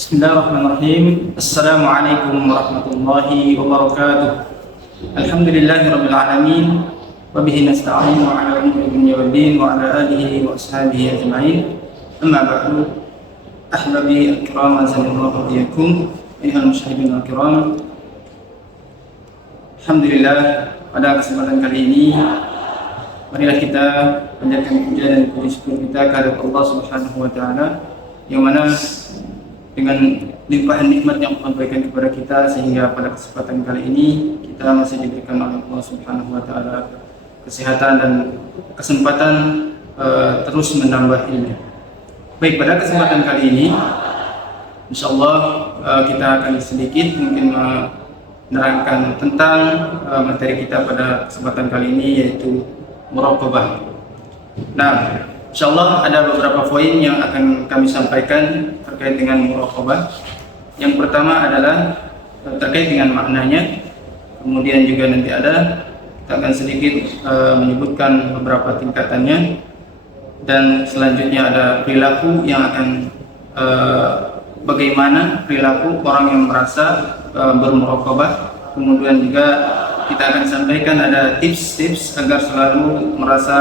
Bismillahirrahmanirrahim. Assalamualaikum warahmatullahi wabarakatuh. Alhamdulillahirabbil alamin wa bihi nasta'in wa 'ala umuri dunya waddin wa 'ala alihi wa ashabihi ajma'in. Amma ba'du. Ahbabi al-kiram, azanallahu wa iyyakum, ayyuhal musyahidin al-kiram. Alhamdulillah, pada kesempatan kali ini marilah kita panjatkan puja dan puji syukur kita kepada Allah Subhanahu wa taala yang mana dengan limpahan nikmat yang Allah berikan kepada kita sehingga pada kesempatan kali ini kita masih diberikan oleh Allah Subhanahu wa taala kesehatan dan kesempatan terus menambah ilmu. Baik, pada kesempatan kali ini insyaallah kita akan sedikit mungkin menerangkan tentang materi kita pada kesempatan kali ini, yaitu muraqabah. Nah, insyaallah ada beberapa poin yang akan kami sampaikan terkait dengan muraqabah. Yang pertama adalah terkait dengan maknanya. Kemudian juga nanti kita akan sedikit menyebutkan beberapa tingkatannya. Dan selanjutnya ada perilaku yang akan bagaimana perilaku orang yang merasa bermuraqabah. Kemudian juga kita akan sampaikan ada tips-tips agar selalu merasa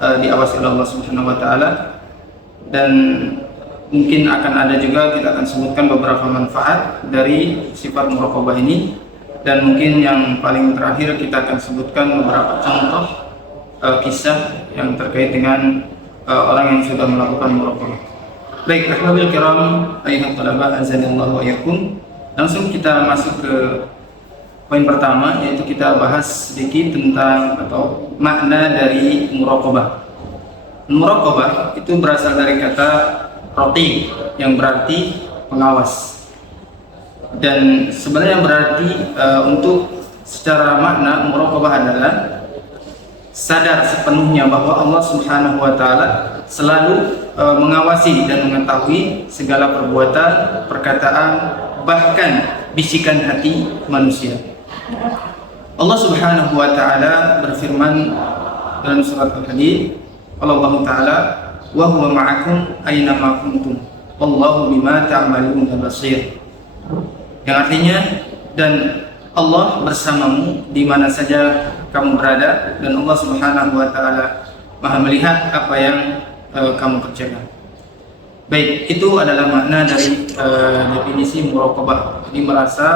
diawasi oleh Allah Subhanahu wa taala, dan mungkin akan ada juga kita akan sebutkan beberapa manfaat dari sifat muraqabah ini, dan mungkin yang paling terakhir kita akan sebutkan beberapa contoh kisah yang terkait dengan orang yang sudah melakukan muraqabah. Baik, ahbabil kiram, ayyuhat talabah, azanallahu wa iyyakum. Langsung kita masuk ke poin pertama, yaitu kita bahas sedikit tentang atau makna dari muraqabah. Muraqabah itu berasal dari kata raqib yang berarti pengawas. Dan sebenarnya berarti untuk secara makna muraqabah adalah sadar sepenuhnya bahwa Allah Subhanahu wa taala selalu mengawasi dan mengetahui segala perbuatan, perkataan, bahkan bisikan hati manusia. Allah Subhanahu wa taala berfirman dalam surat Al-Hadid, Allah taala, wa huwa ma'akum aina ma kuntum wallahu bima ta'maluna basir. Yang artinya, dan Allah bersamamu di mana saja kamu berada, dan Allah Subhanahu wa taala Maha melihat apa yang kamu kerjakan. Baik, itu adalah makna dari definisi muraqabah. Jadi merasa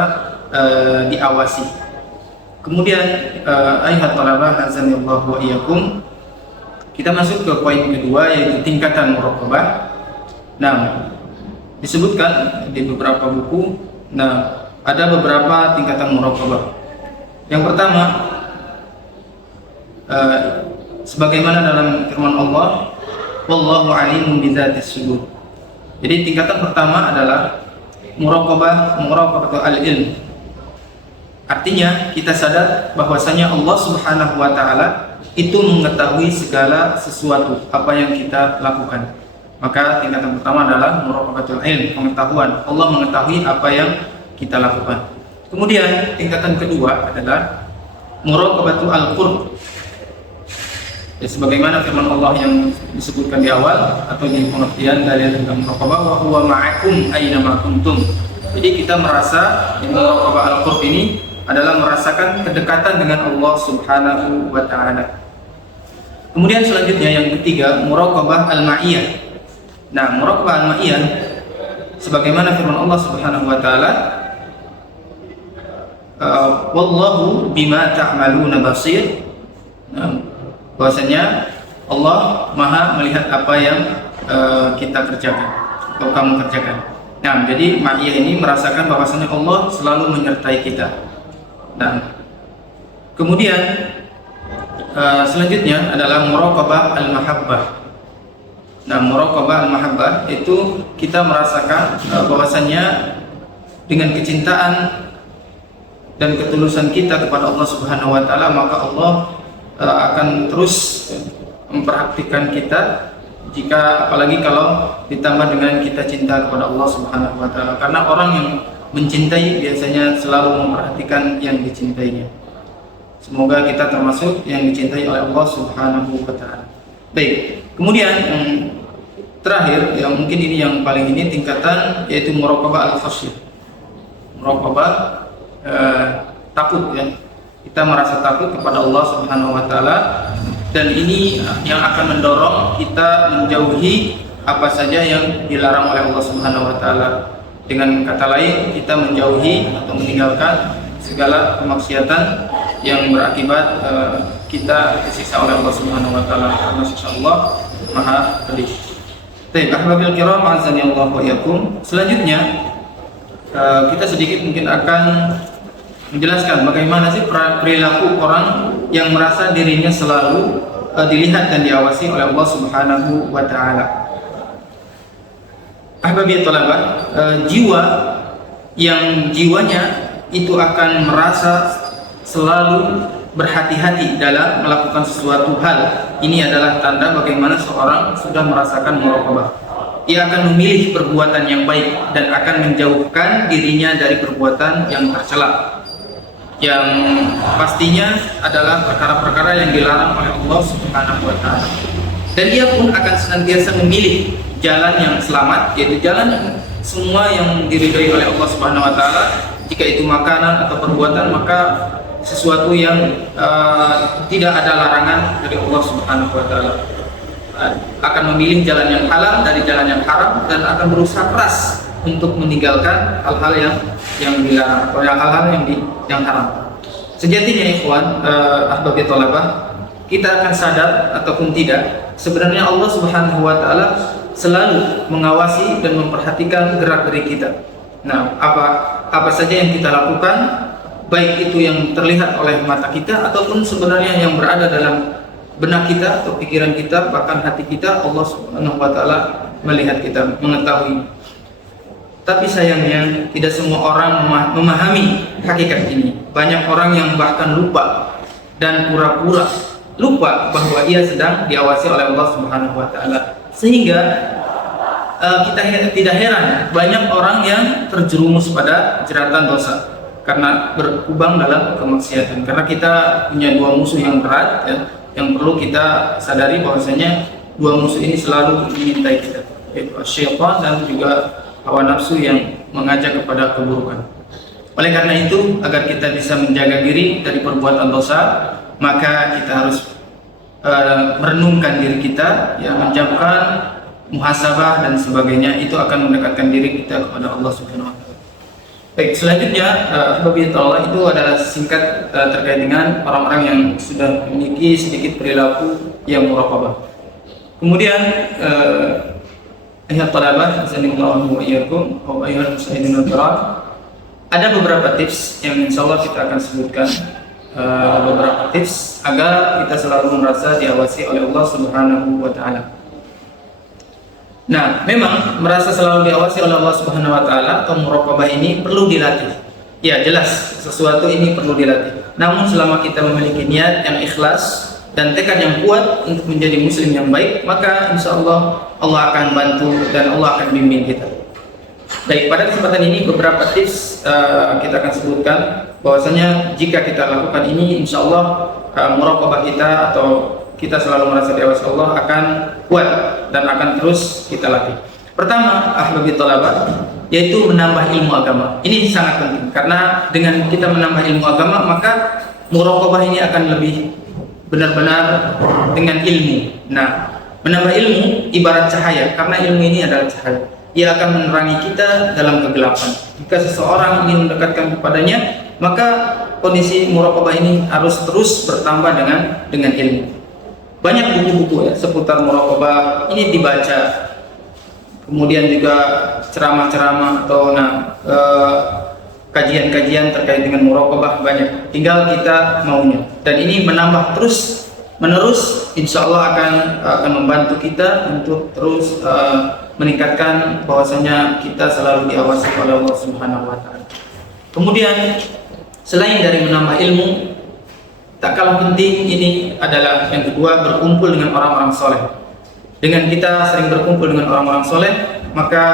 diawasi. Kemudian ayyuhat talabah, azanillahu wa iyyakum, kita masuk ke poin kedua, yaitu tingkatan muraqabah. Nah, disebutkan di beberapa buku. Nah, ada beberapa tingkatan muraqabah. Yang pertama, sebagaimana dalam firman Allah, wallahu alimun bidzatis sudur. Jadi tingkatan pertama adalah muraqabatul al-ilm. Artinya kita sadar bahwasanya Allah Subhanahu wa taala itu mengetahui segala sesuatu apa yang kita lakukan. Maka tingkatan pertama adalah muraqabatul ilm, pengetahuan. Allah mengetahui apa yang kita lakukan. Kemudian tingkatan kedua adalah muraqabatul al-qurb. Ya, sebagaimana firman Allah yang disebutkan di awal atau di pengertian dari tentang muraqabah, wa huwa ma'akum aina ma kuntum. Jadi kita merasa muraqabah al-qurb ini adalah merasakan kedekatan dengan Allah Subhanahu wa taala. Kemudian selanjutnya yang ketiga, muraqabah al-ma'iyah. Nah, muraqabah al-ma'iyah sebagaimana firman Allah Subhanahu wa taala, wallahu bima ta'maluna basir. Nah, bahwasanya Allah Maha melihat apa yang kita kerjakan atau kamu kerjakan. Nah, jadi ma'iyah ini merasakan bahwasanya Allah selalu menyertai kita. Nah, kemudian selanjutnya adalah muraqabah al-mahabbah. Nah, muraqabah al-mahabbah itu kita merasakan bahwasanya dengan kecintaan dan ketulusan kita kepada Allah Subhanahu wa taala, maka Allah akan terus memperhatikan kita, jika apalagi kalau ditambah dengan kita cinta kepada Allah Subhanahu wa taala. Karena orang yang mencintai biasanya selalu memperhatikan yang dicintainya. Semoga kita termasuk yang dicintai oleh Allah Subhanahu wa taala. Baik, kemudian yang terakhir, yang mungkin ini yang paling ini tingkatan, yaitu muraqabah al-khasyah. Muraqabah takut ya. Kita merasa takut kepada Allah Subhanahu wa taala, dan ini yang akan mendorong kita menjauhi apa saja yang dilarang oleh Allah Subhanahu wa taala. Dengan kata lain, kita menjauhi atau meninggalkan segala kemaksiatan yang berakibat kita disiksa oleh Allah Subhanahu wa taala, karena siksa Allah Maha Pedih. Baik, ahbabil kiram, azani Allah wa iyyakum. Selanjutnya kita sedikit mungkin akan menjelaskan bagaimana sih perilaku orang yang merasa dirinya selalu dilihat dan diawasi oleh Allah Subhanahu wa taala. Ahbabi thalabah, jiwa yang jiwanya itu akan merasa selalu berhati-hati dalam melakukan sesuatu hal. Ini adalah tanda bagaimana seorang sudah merasakan muraqabah. Ia akan memilih perbuatan yang baik dan akan menjauhkan dirinya dari perbuatan yang tercela, yang pastinya adalah perkara-perkara yang dilarang oleh Allah Subhanahu wa taala. Dan dia pun akan senantiasa memilih jalan yang selamat, yaitu jalan yang semua yang diridhai oleh Allah Subhanahu wa taala. Jika itu makanan atau perbuatan, maka sesuatu yang tidak ada larangan dari Allah Subhanahu wa taala. Akan memilih jalan yang halal dari jalan yang haram, dan akan berusaha keras untuk meninggalkan hal-hal yang dilarang atau hal-hal yang haram. Sejatinya ikhwan, ahbabi thalabah, kita akan sadar ataupun tidak, sebenarnya Allah Subhanahu wa taala selalu mengawasi dan memperhatikan gerak-gerik kita. Nah, apa saja yang kita lakukan, baik itu yang terlihat oleh mata kita ataupun sebenarnya yang berada dalam benak kita atau pikiran kita, bahkan hati kita, Allah Subhanahu wa taala melihat kita, mengetahui. Tapi sayangnya tidak semua orang memahami hakikat ini. Banyak orang yang bahkan lupa dan pura-pura lupa bahwa ia sedang diawasi oleh Allah Subhanahu wa taala. Sehingga kita tidak heran banyak orang yang terjerumus pada jeratan dosa karena berkubang dalam kemaksiatan. Karena kita punya dua musuh yang berat ya, yang perlu kita sadari bahwasanya dua musuh ini selalu mengintai kita, yaitu syaitan dan juga hawa nafsu yang mengajak kepada keburukan. Oleh karena itu, agar kita bisa menjaga diri dari perbuatan dosa, maka kita harus merenungkan diri kita, ya, menjauhkan muhasabah dan sebagainya. Itu akan mendekatkan diri kita kepada Allah Subhanahu wa taala. Baik, selanjutnya Allah itu adalah singkat terkait dengan orang-orang yang sudah memiliki sedikit perilaku yang muraqabah. Kemudian ayat talabah sanallahu wa iyyakum wa ayyuhal muslimin ada beberapa tips yang insyaallah kita akan sebutkan, beberapa tips agar kita selalu merasa diawasi oleh Allah Subhanahu wa taala. Nah, memang merasa selalu diawasi oleh Allah Subhanahu wa taala atau muraqabah ini perlu dilatih. Ya, jelas sesuatu ini perlu dilatih. Namun selama kita memiliki niat yang ikhlas dan tekad yang kuat untuk menjadi muslim yang baik, maka insyaallah Allah akan bantu dan Allah akan bimbing kita. Baik, pada kesempatan ini beberapa tips kita akan sebutkan bahwasanya jika kita lakukan ini, insyaallah muraqabah kita atau kita selalu merasa diawasi Allah akan kuat dan akan terus kita latih. Pertama, ahbabi thalabah, yaitu menambah ilmu agama. Ini sangat penting karena dengan kita menambah ilmu agama, maka muraqabah ini akan lebih benar-benar dengan ilmu. Nah, menambah ilmu ibarat cahaya, karena ilmu ini adalah cahaya. Ia akan menerangi kita dalam kegelapan. Jika seseorang ingin mendekatkan kepadanya, maka kondisi muraqabah ini harus terus bertambah dengan ilmu. Banyak buku-buku ya seputar muraqabah ini dibaca. Kemudian juga ceramah-ceramah atau kajian-kajian terkait dengan muraqabah banyak. Tinggal kita maunya. Dan ini menambah terus menerus, insya Allah akan membantu kita untuk terus meningkatkan bahwasanya kita selalu diawasi oleh Allah Subhanahu wa taala. Kemudian selain dari menambah ilmu, tak kalah penting ini adalah yang kedua, berkumpul dengan orang-orang soleh. Dengan kita sering berkumpul dengan orang-orang soleh, maka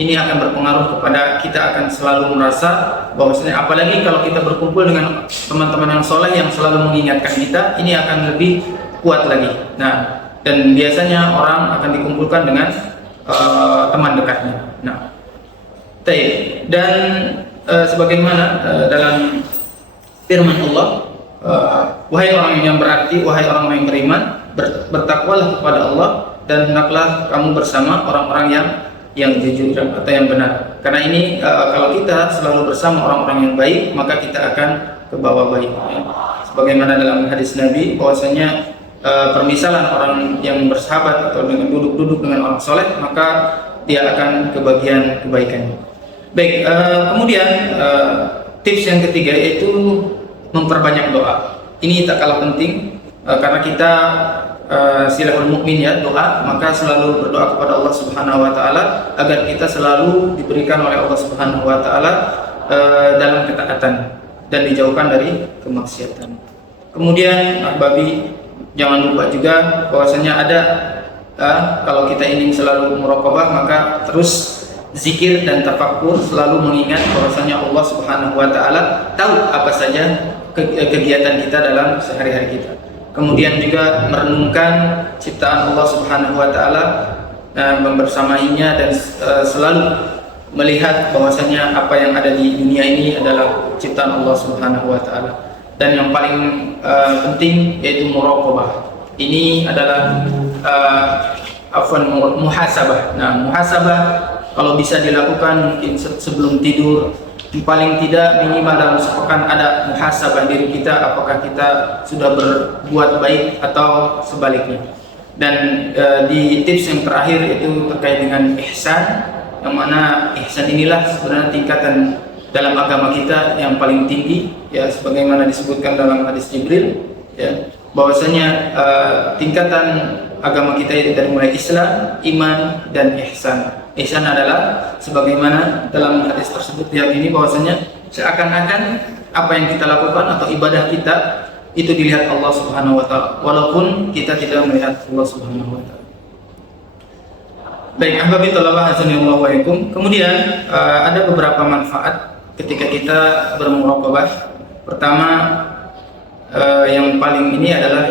ini akan berpengaruh kepada kita akan selalu merasa bahwasanya, apalagi kalau kita berkumpul dengan teman-teman yang soleh yang selalu mengingatkan kita, ini akan lebih kuat lagi. Nah, dan biasanya orang akan dikumpulkan dengan teman dekatnya. Nah, dan sebagaimana dalam firman Allah, wahai orang yang berarti, wahai orang yang beriman, bertakwalah kepada Allah dan hendaklah kamu bersama orang-orang yang jujur atau yang benar. Karena ini kalau kita selalu bersama orang-orang yang baik, maka kita akan ke bawah baik. Ya. Sebagaimana dalam hadis Nabi bahwasanya permisalan orang yang bersahabat atau dengan duduk-duduk dengan orang soleh, maka dia akan kebagian kebaikannya. Baik, kemudian tips yang ketiga yaitu memperbanyak doa. Ini tak kalah penting karena kita silahul mukmin ya, doa, maka selalu berdoa kepada Allah Subhanahu wa taala agar kita selalu diberikan oleh Allah Subhanahu wa taala dalam ketaatan dan dijauhkan dari kemaksiatan. Kemudian Babi, jangan lupa juga bahwasanya ada kalau kita ingin selalu muraqabah, maka terus zikir dan tafakkur, selalu mengingat bahwasanya Allah Subhanahu wa taala tahu apa saja kegiatan kita dalam sehari-hari kita. Kemudian juga merenungkan ciptaan Allah Subhanahu wa taala, membersamainya dan selalu melihat bahwasanya apa yang ada di dunia ini adalah ciptaan Allah Subhanahu wa taala. Dan yang paling penting yaitu muraqabah. Ini adalah muhasabah. Nah, muhasabah kalau bisa dilakukan mungkin sebelum tidur, paling tidak minimal dalam sepekan ada muhasabah diri kita, apakah kita sudah berbuat baik atau sebaliknya. Dan di tips yang terakhir itu terkait dengan ihsan, yang mana ihsan inilah sebenarnya tingkatan dalam agama kita yang paling tinggi, ya, sebagaimana disebutkan dalam hadis Jibril, ya, bahwasanya tingkatan agama kita itu dari mulai Islam, iman, dan ihsan. Ihsan adalah sebagaimana dalam hadis tersebut diyakini bahwasanya seakan-akan apa yang kita lakukan atau ibadah kita itu dilihat Allah Subhanahu wa taala walaupun kita tidak melihat Allah Subhanahu wa taala. Baik, ahbabi thalabah hasanallahu wa iyakum. Kemudian ada beberapa manfaat ketika kita bermuraqabah. Pertama, yang paling ini adalah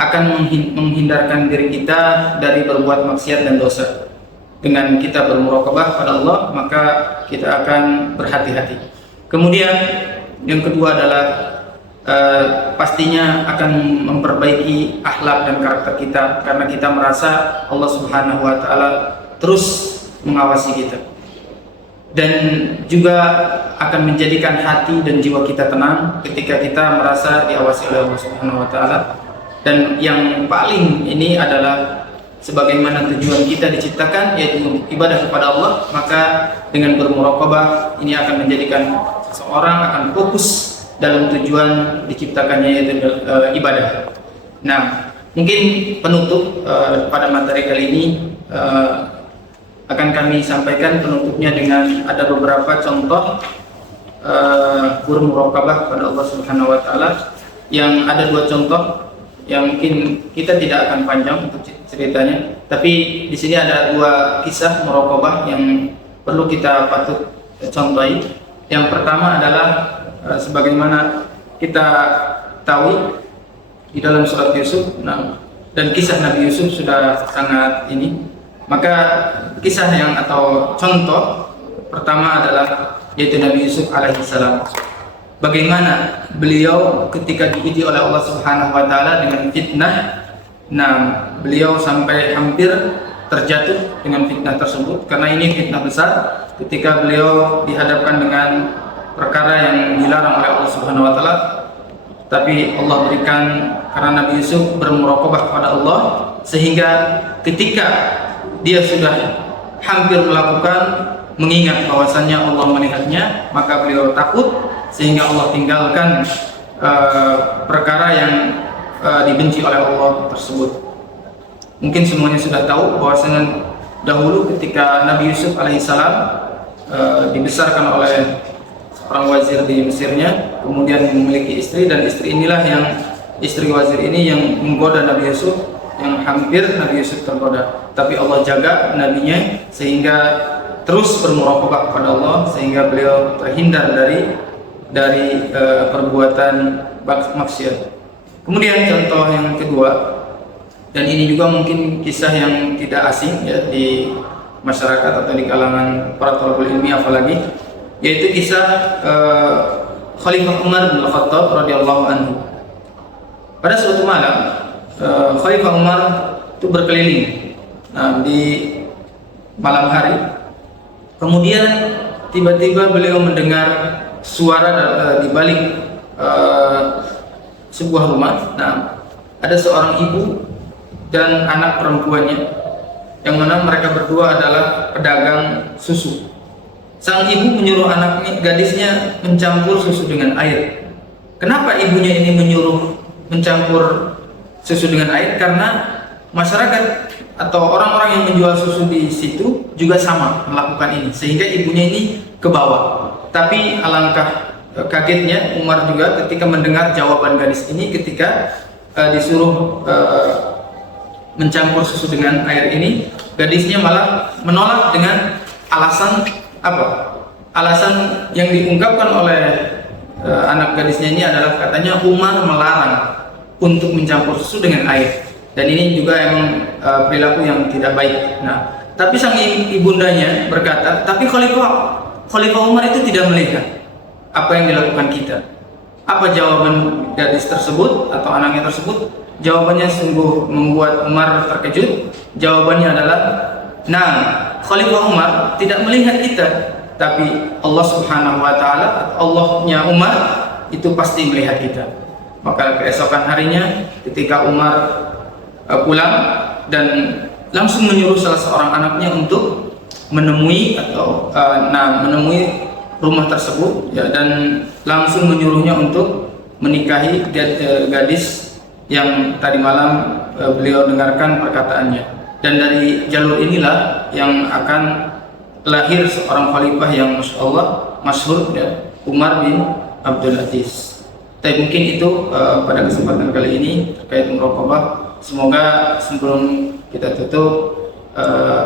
akan menghindarkan diri kita dari berbuat maksiat dan dosa. Dengan kita bermuraqabah pada Allah, maka kita akan berhati-hati. Kemudian yang kedua adalah pastinya akan memperbaiki akhlak dan karakter kita, karena kita merasa Allah Subhanahu wa taala terus mengawasi kita. Dan juga akan menjadikan hati dan jiwa kita tenang ketika kita merasa diawasi oleh Allah Subhanahu wa taala. Dan yang paling ini adalah sebagaimana tujuan kita diciptakan, yaitu ibadah kepada Allah, maka dengan bermuraqabah ini akan menjadikan seseorang akan fokus dalam tujuan diciptakannya, yaitu ibadah. Nah, mungkin penutup pada materi kali ini akan kami sampaikan penutupnya dengan ada beberapa contoh bermuraqabah pada Allah Subhanahu wa taala, yang ada dua contoh yang mungkin kita tidak akan panjang untuk ceritanya, tapi di sini ada dua kisah muraqabah yang perlu kita patut contohi. Yang pertama adalah sebagaimana kita tahu di dalam surat Yusuf, dan kisah Nabi Yusuf sudah sangat ini, maka kisah yang atau contoh pertama adalah yaitu Nabi Yusuf alaihissalam. Bagaimana beliau ketika diuji oleh Allah Subhanahu wa taala dengan fitnah, beliau sampai hampir terjatuh dengan fitnah tersebut, karena ini fitnah besar ketika beliau dihadapkan dengan perkara yang dilarang oleh Allah Subhanahu wa taala. Tapi Allah berikan, karena Nabi Yusuf bermuraqabah kepada Allah, sehingga ketika dia sudah hampir melakukan, mengingat bahwasannya Allah melihatnya, maka beliau takut, sehingga Allah tinggalkan perkara yang dibenci oleh Allah tersebut. Mungkin semuanya sudah tahu bahwasanya dahulu ketika Nabi Yusuf alaihissalam dibesarkan oleh seorang wazir di Mesirnya, kemudian memiliki istri, dan istri inilah yang istri wazir ini yang menggoda Nabi Yusuf, yang hampir Nabi Yusuf tergoda. Tapi Allah jaga nabinya sehingga terus bermuraqabah kepada Allah, sehingga beliau terhindar dari perbuatan maksiat. Kemudian contoh yang kedua Dan ini juga mungkin kisah yang tidak asing ya di masyarakat atau di kalangan para thalibul ilmi apalagi, yaitu kisah Khalifah Umar bin Khattab radhiyallahu anhu. Pada suatu malam Khalifah Umar itu berkeliling di malam hari. Kemudian tiba-tiba beliau mendengar suara di balik sebuah rumah. Nah, ada seorang ibu dan anak perempuannya, yang mana mereka berdua adalah pedagang susu. Sang ibu menyuruh anaknya, gadisnya, mencampur susu dengan air. Kenapa ibunya ini menyuruh mencampur susu dengan air? Karena masyarakat atau orang-orang yang menjual susu di situ juga sama melakukan ini, sehingga ibunya ini ke bawah. Tapi alangkah kagetnya Umar juga ketika mendengar jawaban gadis ini ketika disuruh mencampur susu dengan air ini. Gadisnya malah menolak dengan alasan apa? Alasan yang diungkapkan oleh anak gadisnya ini adalah, katanya Umar melarang untuk mencampur susu dengan air, dan ini juga emang perilaku yang tidak baik. Nah, tapi sang ibundanya berkata, tapi Khalifah Umar itu tidak melihat apa yang dilakukan kita. Apa jawaban gadis tersebut atau anaknya tersebut? Jawabannya sungguh membuat Umar terkejut. Jawabannya adalah, nah, Khalifah Umar tidak melihat kita, tapi Allah Subhanahu wa Ta'ala, Allahnya Umar itu pasti melihat kita. Maka keesokan harinya ketika Umar pulang dan langsung menyuruh salah seorang anaknya untuk menemui atau menemui rumah tersebut ya, dan langsung menyuruhnya untuk menikahi gadis yang tadi malam beliau dengarkan perkataannya. Dan dari jalur inilah yang akan lahir seorang khalifah yang masya Allah masyhur ya, Umar bin Abdul Aziz. Tapi mungkin itu pada kesempatan kali ini terkait muraqabah. Semoga sebelum kita tutup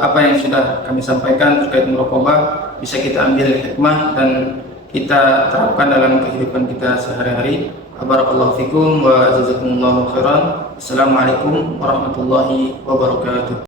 apa yang sudah kami sampaikan terkait muraqabah bisa kita ambil hikmah dan kita terapkan dalam kehidupan kita sehari-hari. Barakallahu fikum wa jazakumullahu khairan. Assalamualaikum warahmatullahi wabarakatuh.